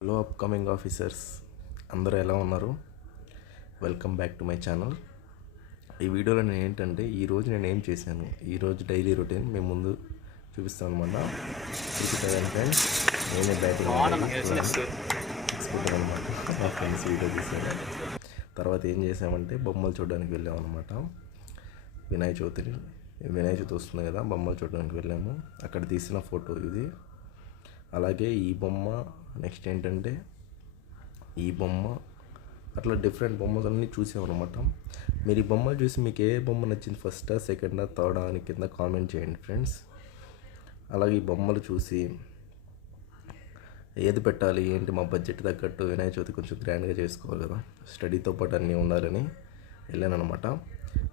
Hello upcoming officers అందరూ ఎలా ఉన్నారు? Welcome back to my channel ఈ వీడియోలో నేను ఏంటంటే ఈరోజు నేను ఏం చేశాను? ఈరోజు డైలీ రొటీన్ మేము ముందు చూపిస్తాను అనమాట ఫ్రెండ్స్ నేనే బ్యాటింగ్ అనమాట మా ఫ్రెండ్స్ వీడియో తీసాను తర్వాత ఏం చేసామంటే బొమ్మలు చూడడానికి వెళ్ళాం అనమాట వినాయక చవితిని వినాయక చవితి వస్తుంది కదా బొమ్మలు చూడడానికి వెళ్ళాము. అక్కడ తీసిన ఫోటో ఇది. అలాగే ఈ బొమ్మ నెక్స్ట్ ఏంటంటే ఈ బొమ్మ అట్లా డిఫరెంట్ బొమ్మలన్నీ చూసామన్నమాట మీరు ఈ బొమ్మలు చూసి మీకు ఏ బొమ్మ నచ్చింది ఫస్టా సెకండా థర్డా అని కింద కామెంట్ చేయండి ఫ్రెండ్స్ అలాగే ఈ బొమ్మలు చూసి ఏది పెట్టాలి ఏంటి మా బడ్జెట్ తగ్గట్టు వినాయక చవితి కొంచెం గ్రాండ్గా చేసుకోవాలి కదా. స్టడీతో పాటు అన్నీ ఉండాలని వెళ్ళాను అనమాట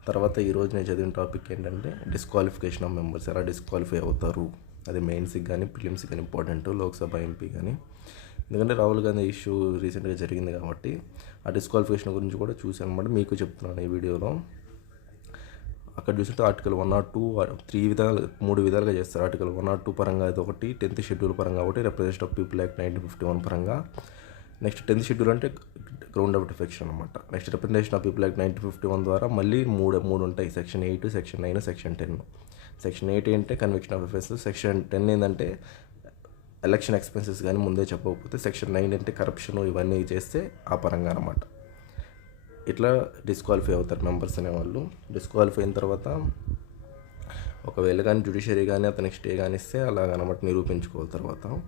తర్వాత ఈరోజు నేను చదివిన టాపిక్ ఏంటంటే డిస్క్వాలిఫికేషన్ ఆఫ్ మెంబర్స్ ఎలా డిస్క్వాలిఫై అవుతారు? అది మెయిన్స్కి కానీ ప్రిలిమ్స్కి కానీ ఇంపార్టెంట్. లోక్సభ ఎంపీ కానీ ఎందుకంటే రాహుల్ గాంధీ ఇష్యూ రీసెంట్గా జరిగింది కాబట్టి ఆ డిస్క్వాలిఫికేషన్ గురించి కూడా చూసాను అనమాట మీకు చెప్తున్నాను ఈ వీడియోలో. అక్కడ చూసినట్టు article one not two three విధాలు మూడు విధాలుగా చేస్తారు. ఆర్టికల్ వన్ నాట్ టూ పరంగా ఇది ఒకటి టెన్త్ షెడ్యూల్ పరంగా ఒకటి represent of people act nineteen fifty one పరంగా. నెక్స్ట్ టెన్త్ షెడ్యూల్ అంటే గ్రౌండ్ ఆఫ్ డిఫెక్షన్ అనమాట next representation of people act nineteen fifty one ద్వారా మళ్ళీ మూడు మూడు ఉంటాయి. Section eight section nine section ten. Section eight ఏంటంటే conviction of offence section ten ఏంటంటే ఎలక్షన్ ఎక్స్పెన్సెస్ కానీ ముందే చెప్పకపోతే సెక్షన్ నైన్ అంటే కరప్షన్ ఇవన్నీ చేస్తే ఆ పరంగా అనమాట ఇట్లా డిస్క్వాలిఫై అవుతారు మెంబర్స్ అనేవాళ్ళు డిస్క్వాలిఫై అయిన తర్వాత ఒకవేళ కానీ జ్యుడిషియరీ కానీ అతనికి స్టే కానీ ఇస్తే అలాగ అనమాట నిరూపించుకోవాలి తర్వాత.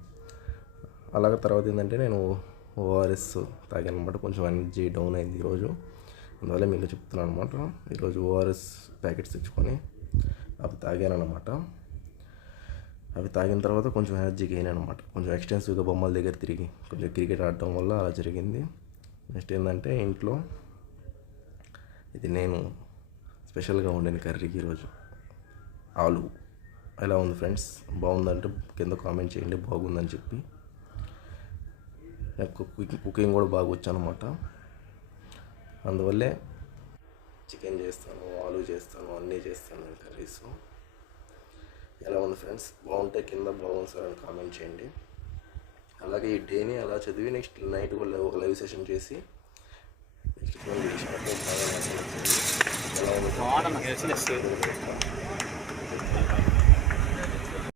అలాగ తర్వాత ఏంటంటే నేను ఓఆర్ఎస్ తాగాను అనమాట కొంచెం ఎనర్జీ డౌన్ అయింది ఈరోజు. అందువల్ల మీకు చెప్తున్నాను అనమాట ఈరోజు ఓఆర్ఎస్ ప్యాకెట్స్ తెచ్చుకొని అవి తాగాను అనమాట అవి తాగిన తర్వాత కొంచెం ఎనర్జీ గెయిన్ అనమాట కొంచెం ఎక్స్టెన్సివ్గా బొమ్మల దగ్గర తిరిగి కొంచెం క్రికెట్ ఆడటం వల్ల అలా జరిగింది. నెక్స్ట్ ఏంటంటే ఇంట్లో ఇది నేను స్పెషల్గా వండిన కర్రీకి ఈరోజు. ఆలు. ఎలా ఉంది ఫ్రెండ్స్ బాగుందంటే కింద కామెంట్ చేయండి బాగుందని చెప్పి. నాకు కుకింగ్ కూడా బాగా వచ్చానమాట అందువల్లే చికెన్ చేస్తాను ఆలు చేస్తాను అన్నీ చేస్తాను నేను కర్రీస్. ఎలా ఉంది ఫ్రెండ్స్? బాగుంటే కింద బాగుంది సార్ అని కామెంట్ చేయండి. అలాగే ఈ డేని అలా చదివి నెక్స్ట్ నైట్ కూడా ఒక లైవ్ సెషన్ చేసి నెక్స్ట్ బాగా ఎలా ఉంది?